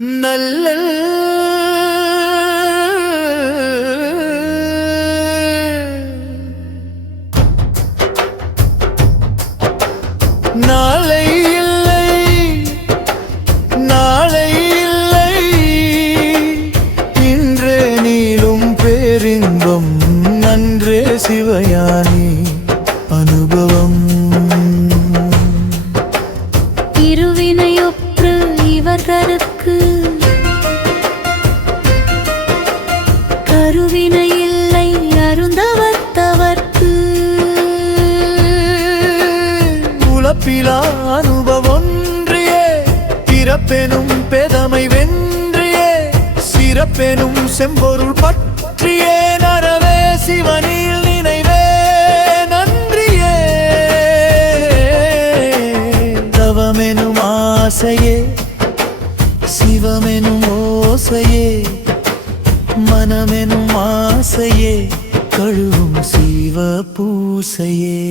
நல்ல நாளை இல்லை, நாளை இல்லை, இன்றே நீளும் பேரின்பம் நன்றே சிவயானி அனுபவம். இருவினையொன்று இவர்களுக்கு கருவினையில்லை அருந்தவத்தவர்க்கு. உலப்பிலா அனுபவொன்றியே பிறப்பெனும் பெதமை வென்றியே சிறப்பெனும் செம்பொருள் பற்றியே நரவே சிவனில் நினைவே நன்றியே. தவமெனும் ஆசையே சிவமெனும் ஓசையே மனமெனும் ஆசையே கழுவும் சிவ பூசையே.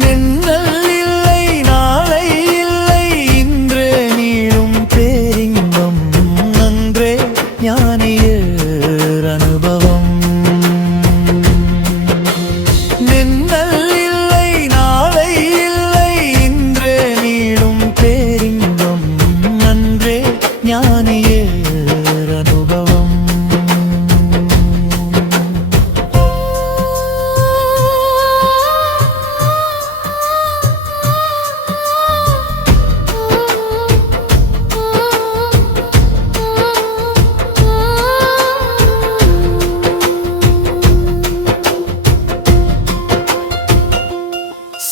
நின்னல் இல்லை, நாளை இல்லை, இன்றே நீளும் பேரின்பம் நன்றே ஞானியர் அனுபவம். நின்னல் இல்லை, நாளை இல்லை, இன்றே நீளும் பேரின்பம் நன்றே ஞானியர் அனுபவம்.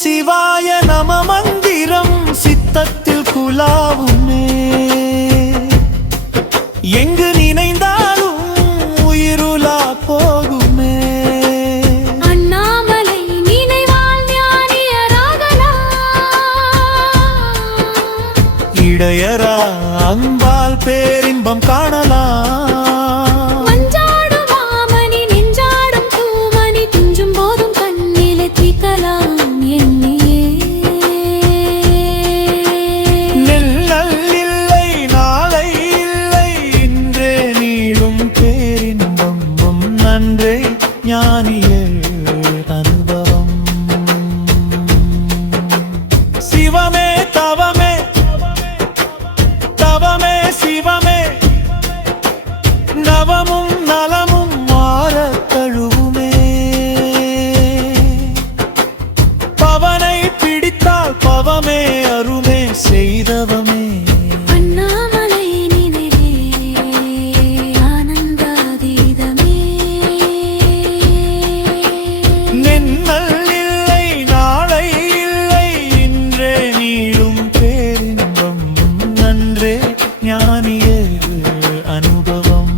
சிவாய நம மந்திரம் சித்தத்தில் குலாவுமே, எங்கு நினைந்தாலும் உயிருலா போகுமே. அண்ணாமலை நினைவால் ஞானியராகலாம், இடையரா அன்பால் பேரின்பம் காணலாம். மஞ்சாடும் மாமணி நெஞ்சாடும் பூமணி துஞ்சும் போதும் கண்ணிலே திக்கலாம் எண்ணியே. நில்லல் இல்லை, நாளை இல்லை, இன்றே நீளும் பேரின்பம் நன்றே ஞானியர் அனுபவம். சிவமே தவமே தவமே சிவமே நவமும் நலமும் மாற தழுவுமே. பவனை பிடித்தால் பவமே அருமே செய்தவமே. அண்ணாமலை நினைவே ஆனந்தாதீதமே. நின்னல் இல்லை, நாளை இல்லை, இன்றே நீளும் பேரின்பம் நன்றே ஞானியர் அனுபவம்.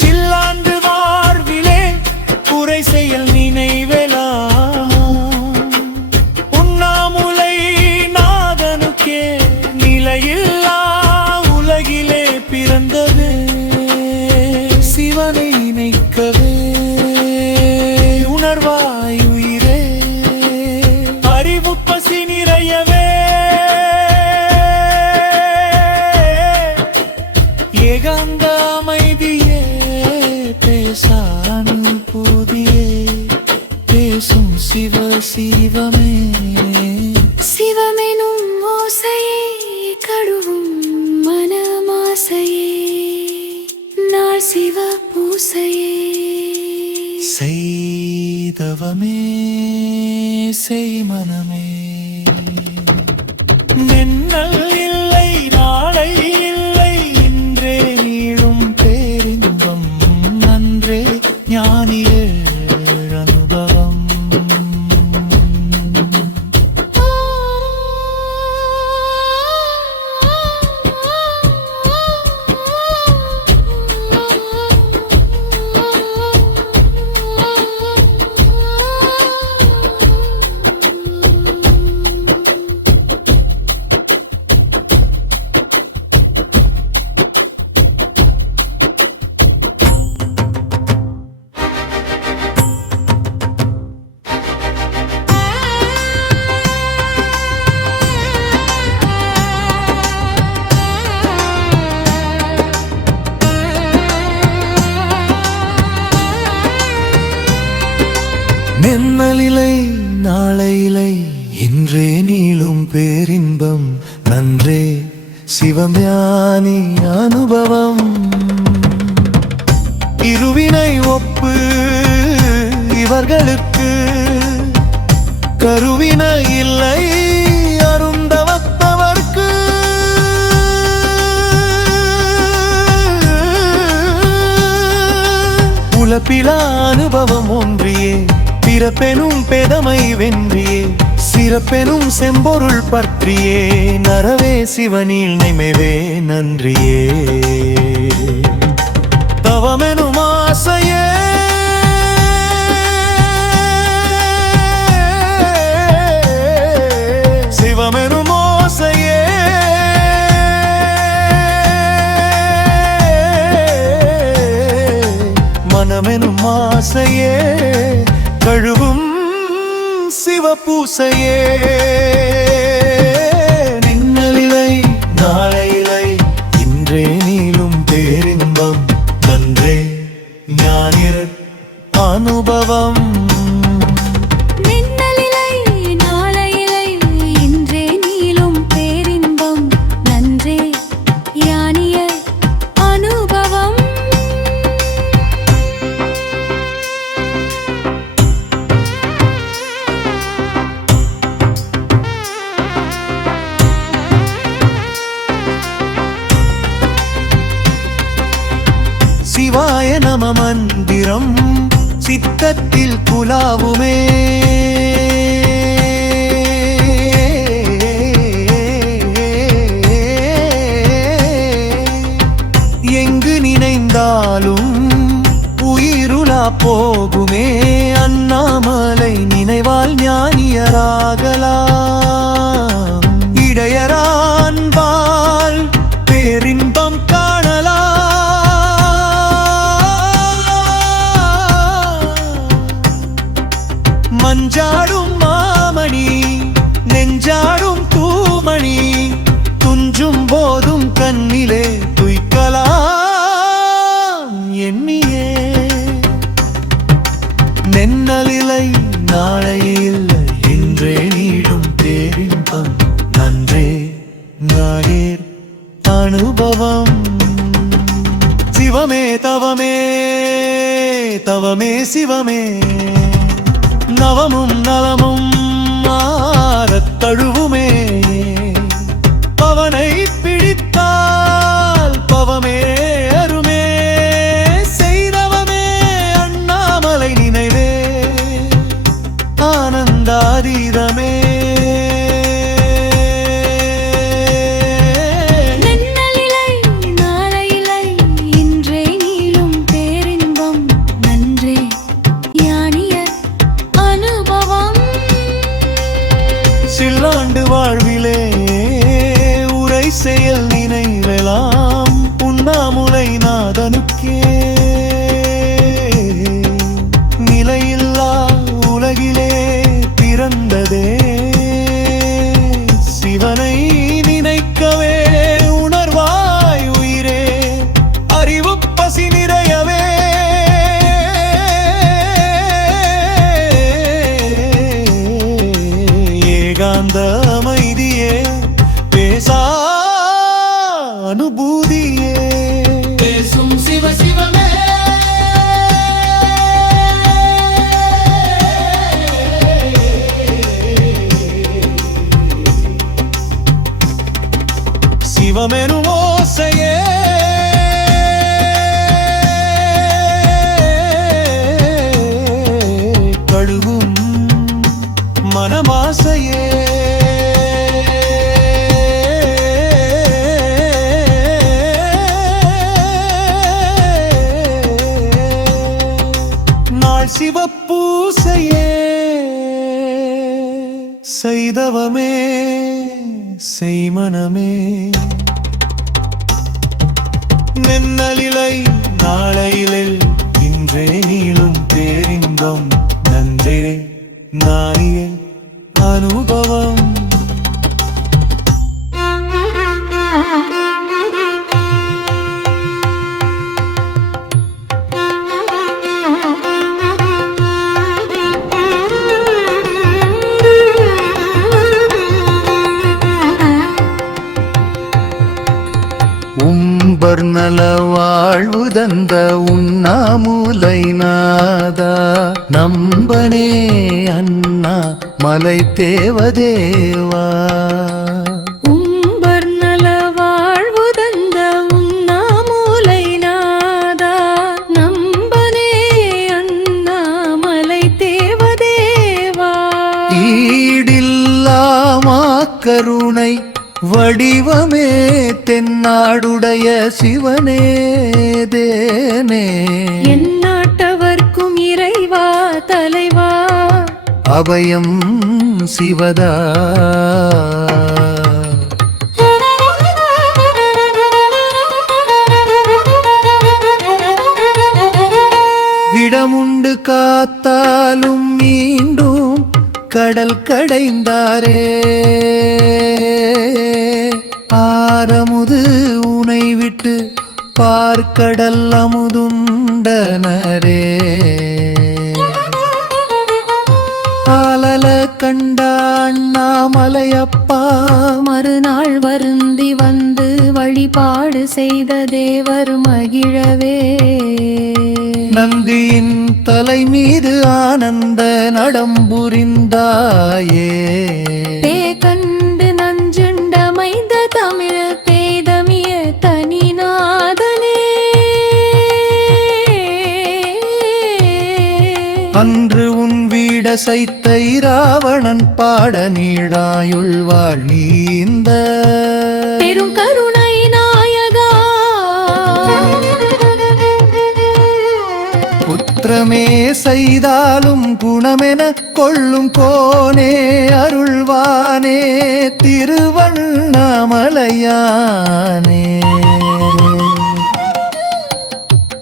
சில்லாண்டு வாழ்விலே குறை செயல் நினைவெலா உண்ணாமுலை நாதனுக்கே நிலையில்லா உலகிலே பிறந்தது சிவனை நினைக்கவே உணர்வாய் உயிரே அறிவு பசி நிறையவே ஏகாந்த அமைதியே பேசானுபூதியே பேசும் சிவ சிவமே. சிவமெனும் ஓசையே கழுவும் மனமாசையே நாள் சிவ பூசையே. செய்தவமே செய் மனமே. நின்னல் இல்லை, நாளை இல்லை, இன்றே நீளும் பேரின்பம் நன்றே ஞானியர் அனுபவம். இன்றே நீளும் பேரின்பம் நன்றே சிவஞானி அனுபவம். இருவினை ஒப்பு இவர்களுக்கு கருவினை இல்லை அருந்தவத்தவர்க்கு. உலப்பிலா அனுபவம் ஒன்றியே பிறப்பெனும் பெதமை வென்றியே சிறப்பெனும் செம்பொருள் பற்றியே நரவே சிவனில் நிமைவே நன்றியே. தவமெனும் ஆசையே சிவமெனும் ஆசையே மனமெனும் ஆசையே கழுவும் சிவபூசையே. நின்னலிலை நாளையிலை இன்றே நீளும் பேரின்பம் நன்றே ஞானியர் அனுபவம். நின்னலிலை நாளையிலை இன்றே நீளும் பேரின்பம் நன்றே ஞானியர் அனுபவம். சிவாய நம மந்திரம் சித்தத்தில் குலாவுமே. எங்கு நினைந்தாலும் உயிருலா போகுமே. அண்ணாமலை நினைவால் ஞானியராகலாம். இடையரான்பால் பேரின்பம் காணலாம். மஞ்சாடும் மாமணி நெஞ்சாடும் தூமணி துஞ்சும் போதும் கண்ணிலே துய்க்கலாம் எண்ணியே. நென்னலிலை நாளையில் இன்றே நீடும் பேரின்பம் நன்றே நாயேர் அனுபவம். சிவமே தவமே தவமே சிவமே நவமும் நலமும் மாறத் தழுவுமே. பவனை பிடித்தால் பவமே அருமே செய்தவமே அண்ணாமலை நினைவே ஆனந்தாதீதமே. சில்லாண்டு வாழ்விலே உரை செயல் நினைவெலாம் உண்ணாமுலை நாதனுக்கே. நிலையில்லா உலகிலே பிறந்ததே சிவனை நினைக்கவே. உணர்வாய் உயிரே அறிவு பசி நிறையவே. ஏகாந்த அமைதியே பேசா அனுபூதியே பேசும் சிவ சிவமே. சிவமெனும் ஓசையே கழுவும் மனமாசையே. நாள் சிவப்பூசையே செய்தவமே செய்மனமே. நென்னலிலை நாளையிலில் இன்றே நீளும் பேரின்பம் நன்றே நானிய அனுபவம். உம்பர் நல வாழ்வு தந்த உண்ணாமூலை நாதா நம்பனே அண்ணா மலை தேவதேவா உம்பர் நல வாழ்வு தந்த உண்ணாமூலை நாதா நம்பனே அண்ணாமலை தேவதேவா ஈடில்லாமா கருணை வடிவமே தென்னாடுடைய சிவனே தேனே எந்நாட்டவர்க்கும் இறைவா தலைவா அபயம் சிவதா விடமுண்டு காத்தாலும் மீண்டும் கடல் கடைந்தாரே ஆரமுது உனை விட்டு பார்க்கடல் அமுதுண்டனரே ஆலல கண்ட அண்ணாமலையப்பா மறுநாள் வருந்தி வந்து வழிபாடு செய்த தேவர் மகிழவே நந்தியின் தலை மீது ஆனந்த நடம் புரிந்தாயே பே கண்டு நஞ்சுண்டமைந்த தமிழ பேதமிய தனிநாதனே அன்று உன் வீடசைத்த இராவணன் பாட நீடாயுள் வாழ்ந்த பெரும் கருணை நாயகா புத்திரமே செய்தாலும் குணமென கொள்ளும் கோனே அருள்வானே திருவண்ணாமலையானே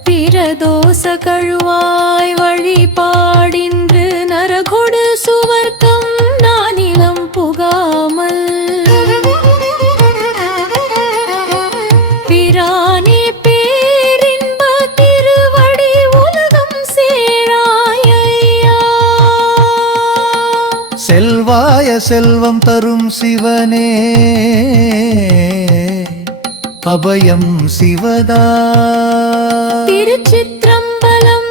பிரதோஷ கழுவாய் வழிபாடின்று நரகொடு சுவர்க்கம் நானிலம் புகாமல் பிரானே பேரின்ப திருவடி உலகம் சேராயையா செல்வாய செல்வம் தரும் சிவனே அபயம் சிவதா திருச்சிற்றம்பலம்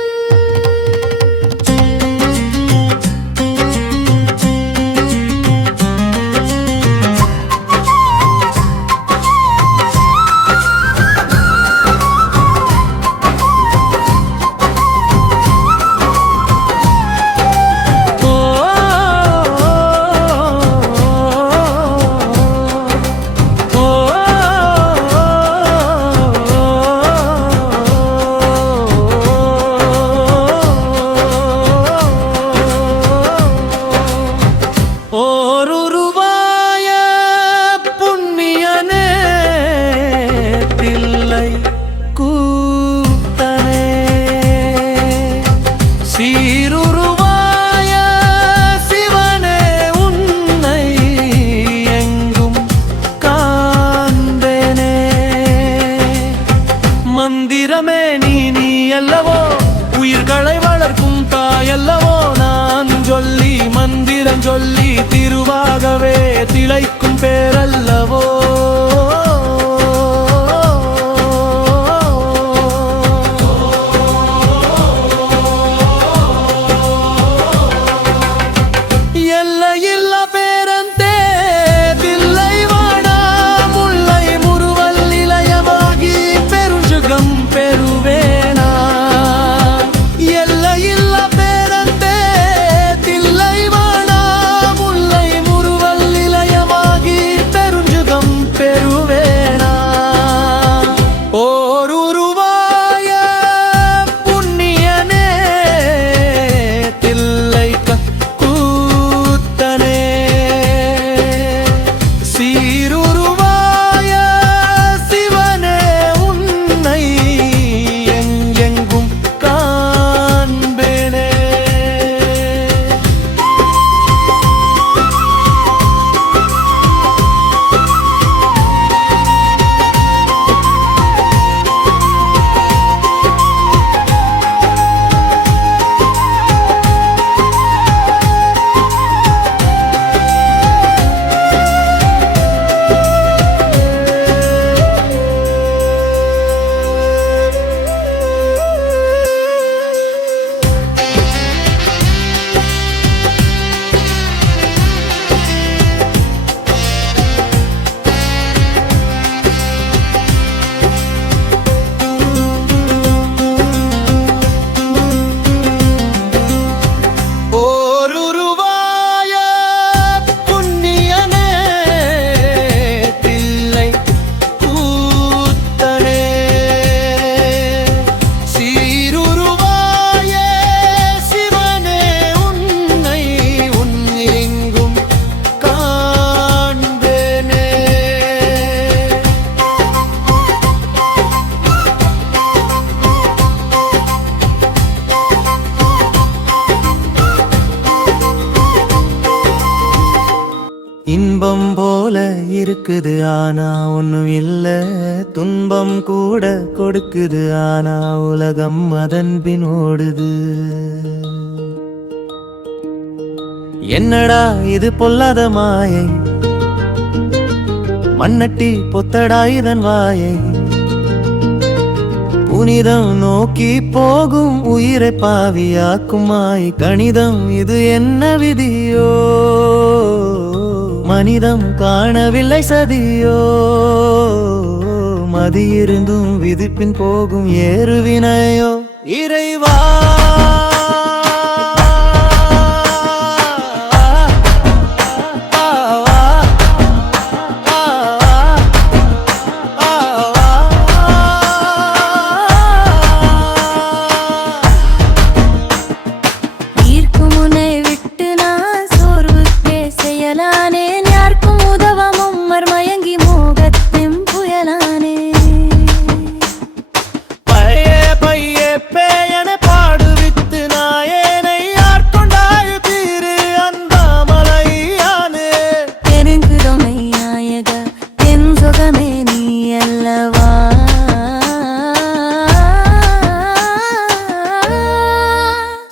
இன்பம் போல இருக்குது ஆனா ஒண்ணும் இல்ல, துன்பம் கூட கொடுக்குது ஆனா உலகம் அதன் பின் ஓடுது. என்னடா இது பொல்லாத மாயை, மண்ணட்டி பொத்தடா இதன் வாயை, புனிதம் நோக்கி போகும் உயிரை பாவியாக்கும் மாய் கணிதம். இது என்ன விதியோ, மனிதம் காணவில்லை சதியோ, மதியிருந்தும் விதிப்பின் போகும் ஏறுவினையோ. இறைவா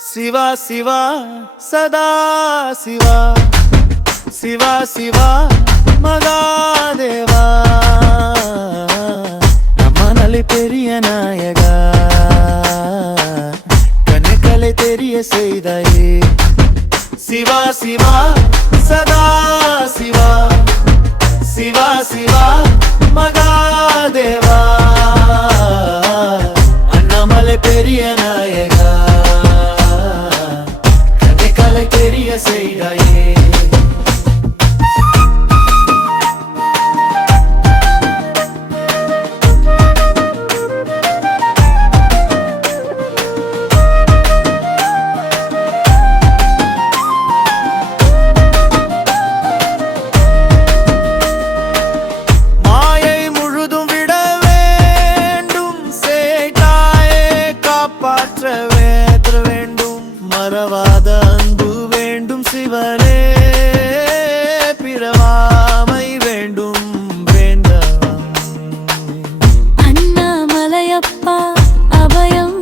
சிவா சிவா சதா சிவா, சிவா சிவா மகாதேவா, நம்மாலே பெரிய நாயகா, கண்ணுக்களை தெரிய செய்தாயே. சிவா சிவா சதா சிவா, சிவா சிவா மகாதேவா, அண்ணாமலை பெரிய நாயகா, தெரிய செய்தாயே. மாயை முழுதும் விட வேண்டும், சேட்டாயே காப்பாற்ற வேண்டும், மறவாத அன்பு வேண்டும் சிவனே, பிறவாமை வேண்டும் வேண்டவம். அண்ணாமலையப்பா அபயம்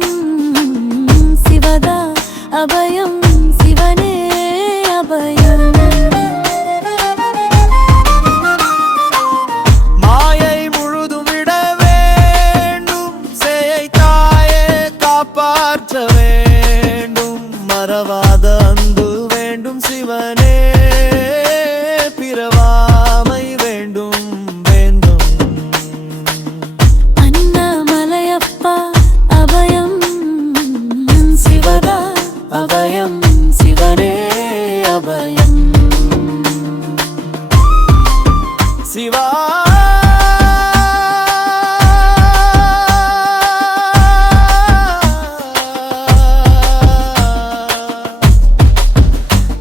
சிவதா, அபயம் சிவனே அபயம். மாயை முழுதும் விட வேண்டும், சேய்தாயே காப்பாற்ற வேண்டும், மறவாத அன்பு வேண்டும் சிவனே, பிறவாமை வேண்டும் வேண்டும். அண்ணாமலையப்பா அபயம் சிவதா, அபயம் சிவனே அபயம். சிவா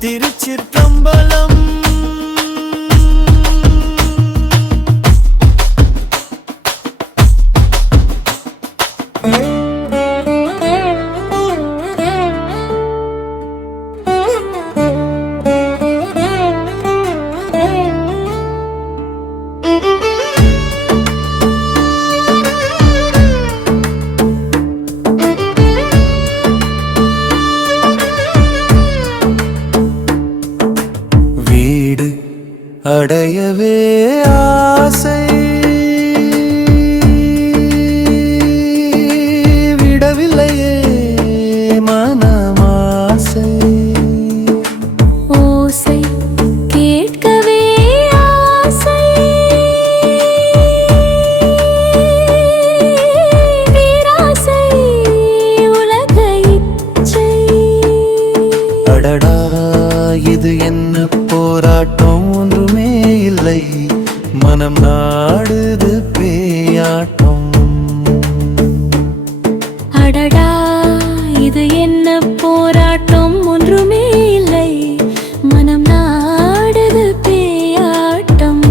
திருச்சிற்றம்பலம். அடையவே ஆசை, விடவில்லையே மனமாசை, ஓசை கேட்கவே ஆசை, வீராசை உலக இச்சை. அடடா இது என்ன போராட்டம், ஒன்றுமே இல்லை மனம் நாடுது பேயாட்டம். அடடா இது என்ன போராட்டம், ஒன்றுமே இல்லை மனம் நாடுது பேயாட்டம்.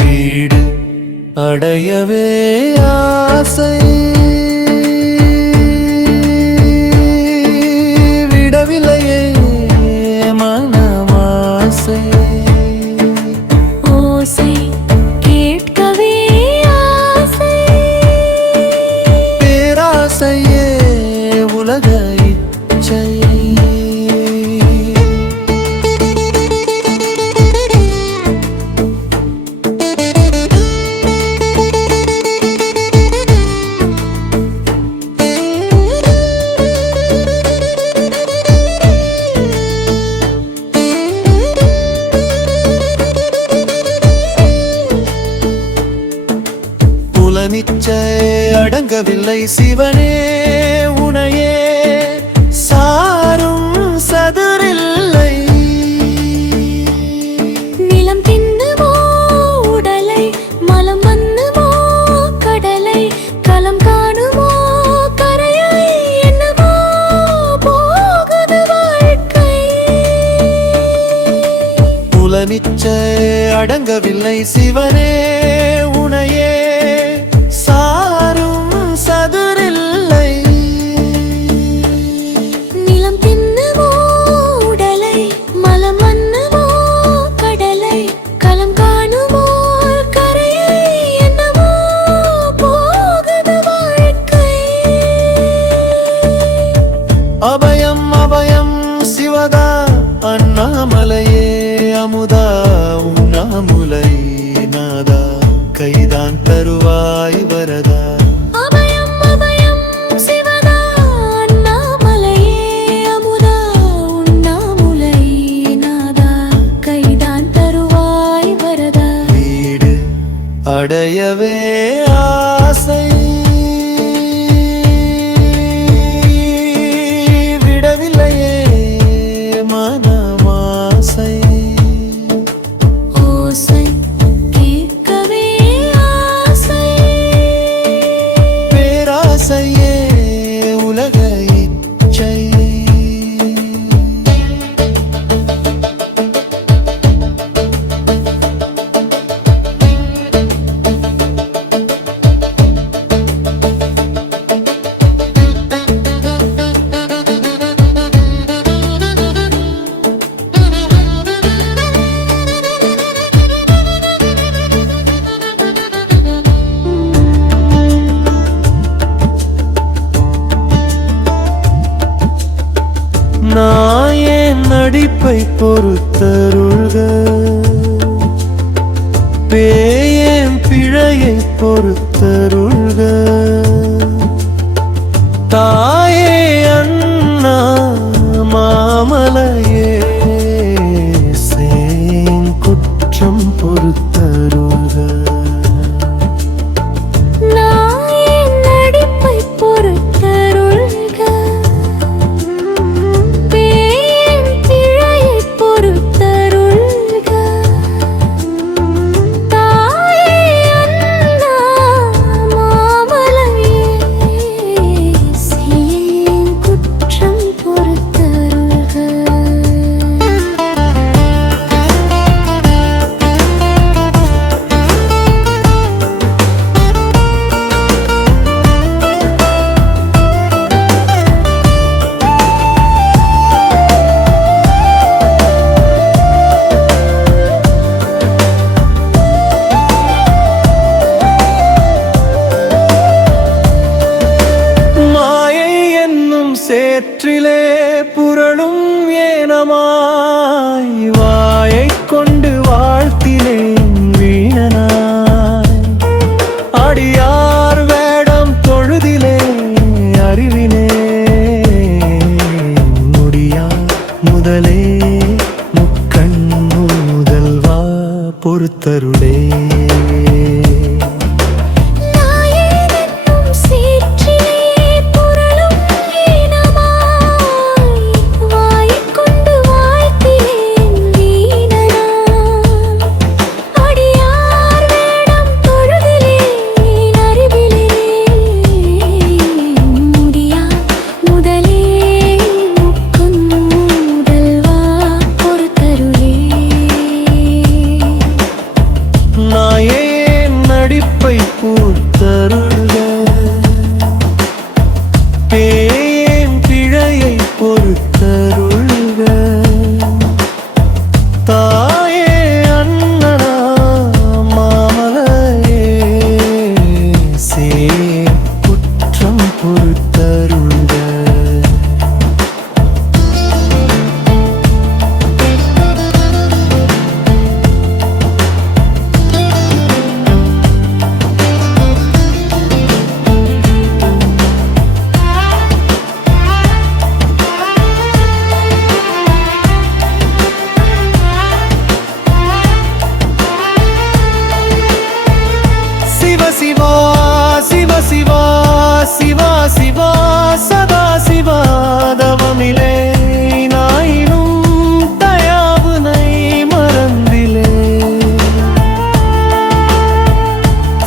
வீடு அடையவே ஆசை, விடவில்லையே மனமா அடங்கவில்லை சிவனே உனையே சாரும் சதுரில்லை. நிலம் தின்னுமோ உடலை, மலம் மன்னுமோ கடலை, களம் காணுமோ கரையை, என்னமோ போகுது வாழ்க்கை. புலனிச்சை அடங்கவில்லை சிவனே உனையே சாரும் சதுரில்லை. நிலம் தின்னுமோ உடலை, மலம் மன்னுமோ கடலை, களம் காணுமோ கரையை, என்னமோ போகுது வாழ்க்கை. அபயம் அபயம் சிவதா அண்ணாமலையே அமுதா உண்ணாமுலை நாதா கைதான் தருவாய் வரதா. அபயம் அபயம் சிவதா அண்ணாமலையே அமுதா உண்ணாமுலை நாதா கைதான் தருவாய் வரதா. வீடு அடையவே ஆசை விடவில்லையே மனமாசை. ஓசை கேட்கவே ஆசை, பேராசையே உலக இச்சை. நாயே நடிப்பை பொறுத்தருள்க, பேயேன் பிழையை பொறுத்தருள்க. தாயே அண்ணா மாமலையே சேன் குற்றம் பொறுத்தருள்க. நாயே நடிப்பை பொறுத்தருள்க, பேயேன் பிழையை பொறுத்தருள்க. தாயே அண்ணா மாமலையே சேன் குற்றம் பொறுத்தருள்க. மாயை என்னும் சேற்றிலே புரளும் ஏனமாய் வாயைக் கொண்டு வாழ்த்தினேன் வீணனாய். அடியார் வேடம் தொழுதிலே அறிவினே முடியா முதலே முக்கண் முதல்வா பொறுத்தருளே. நாயேனும் சேற்றிலே புரளும் ஈனமாய் வாயைக் கொண்டு வாழ்த்தினேன் வீணனாய். அடியார் வேடம் தொழுதிலே அறிவிலே முடியா முதலே முக்கண் முதல்வா பொறுத்தருளே. நாயே நடிப்பை பூத்தருள்க, பேயேன் பிழையை பொறுத்தருள்க. தாயே அண்ணனா மாமலையே சே குற்றம் பொறுத்தருள்க. சிவா சிவா சதா சிவா தவமிலே நாயினும் தயாவுனை மறந்திலே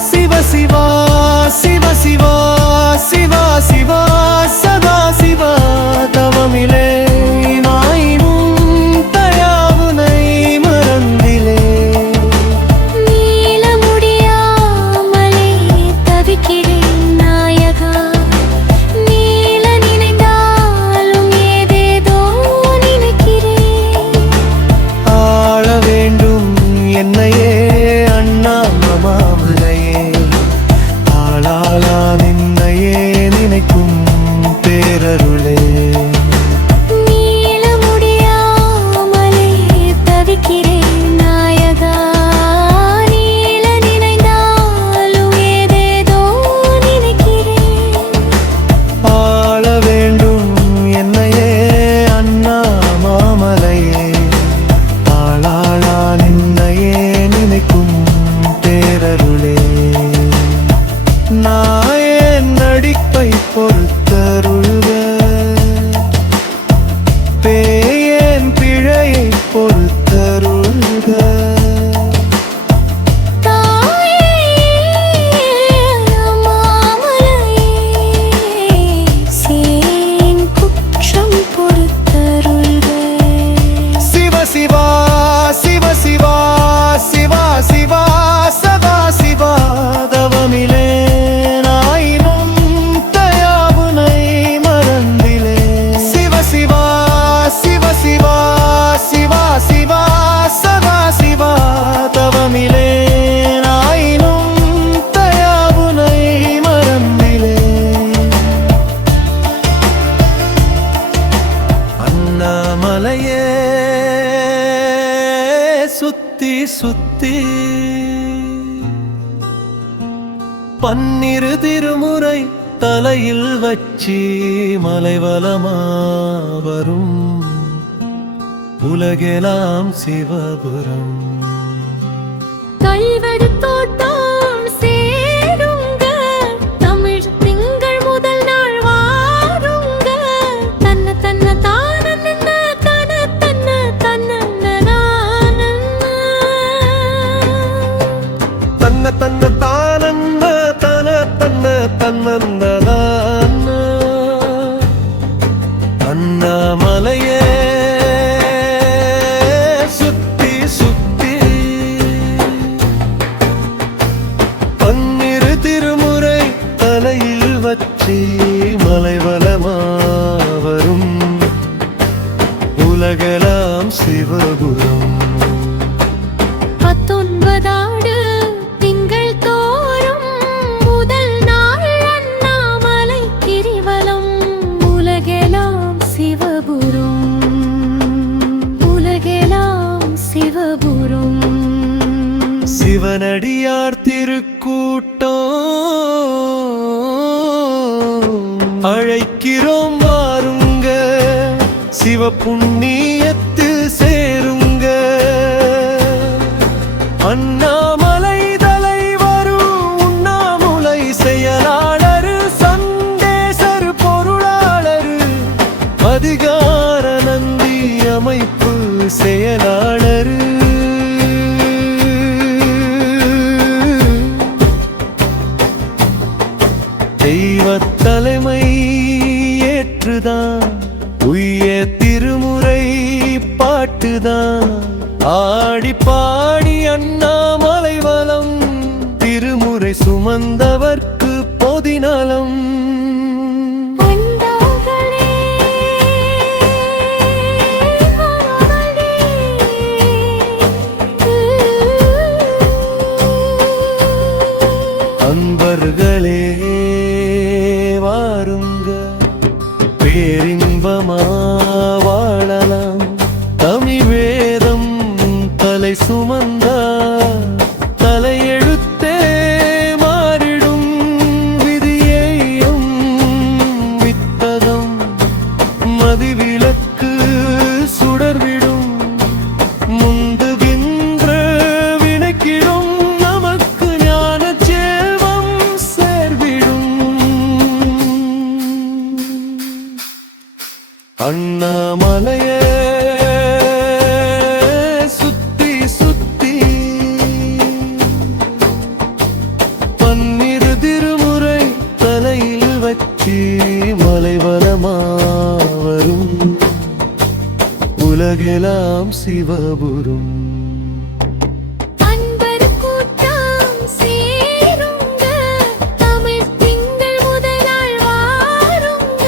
சிவ சிவா சிவ சிவா சிவா சிவா சதா சிவா தவமிலே நாயினும் தயாவுனை மறந்திலே மீள முடியாமலே தவிக்கிறேன் நாயகா நீள நினைந்தாலும் ஏதேதோ நினைக்கிறேன் ஆள வேண்டும் என்னையே அண்ணா மாமலையே ஆளாளா நின்னையே நினைக்கும் பேரருளே மீள முடியாமலே தவிக்கிறேன் நாயகா நீள நினைந்தாலும் ஏதேதோ நினைக்கிறேன் ஆள வேண்டும் என்னையே அண்ணா மாமலையே ஆளாளா நின்னையே நினைக்கும் பேரருளே நாயன் நடிப்பை பொறுத்தருள்க பேயன் பிழையை பொறுத்தருள்க தாயே மாமலையே சேன் குற்றம் பொறுத்தருள்க சிவ சிவா சிவ சிவா சிவா சிவா சதா சிவா தவமிலே நாயினும் தயாவுனை மறந்திலே சிவ சிவா சிவ சிவா சிவா சிவா சதா சிவா தவமிலே நாயினும் தயாவுனை மறந்திலே அண்ணாமலையே சுத்தி சுத்தி பன்னிரு திருமுறை தலையில் வச்சி மலைவலமா வரும் உலகெல்லாம் சிவபுரம் கல்வடு தோட்டம் சேருங்க தமிழ் திங்கள் முதல் நாள் வாருங்க தன்ன தன்ன தானன்ன தன தன்ன தன்னன்ன தன்ன தன்ன தானன்ன தன தன்ன தன்னந்ததான அண்ணாமலையே சுத்தி சுத்தி பன்னிரு திருமுறை தலையில் வச்சி மலைவலமா வரும் உலகெல்லாம் சிவபுரம் 19 திங்கள் தோறும் முதல் நாள் அண்ணாமலை கிரிவலம் உலகெல்லாம் சிவபுரம் உலகெல்லாம் சிவபுரம் சிவனடியார் திருக்கூட்டம் அழைக்கிறோம் வாருங்க சிவ புண்ணியத்தில் சேருங்க அண்ணாமலை தலைவரும் உண்ணாமுலை செயலாளர் சண்டேசர் பொருளாளர் அதிகார நந்தி அமைப்பு செயலாளர் தெய்வத் தலைமை ஏற்றுதான் உய்ய திருமுறை பாட்டுதான் ஆடி பாடி அண்ணாமலை வலம் திருமுறை சுமந்தவர்க்கு பொதிநலம் அண்டாகளே அன்பர்களே வாருங்க பேரின்பமா வாழலாம் தமிழ் வேதம் தலை சுமந்தா தலையெழுத்தே மாறிடும் விதியையும் வித்தகம் மதிவிலக்கு சுடர்விடும் முந்துகின்ற வினைக்கிடும் நமக்கு ஞான செல்வம் சேர்விடும் உலகெல்லாம் சிவபுரம். அன்பர் கூட்டம் சேருங்க, தமிழ் திங்கள் முதல் நாள் வாருங்க.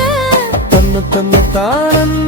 தன்ன தானந்த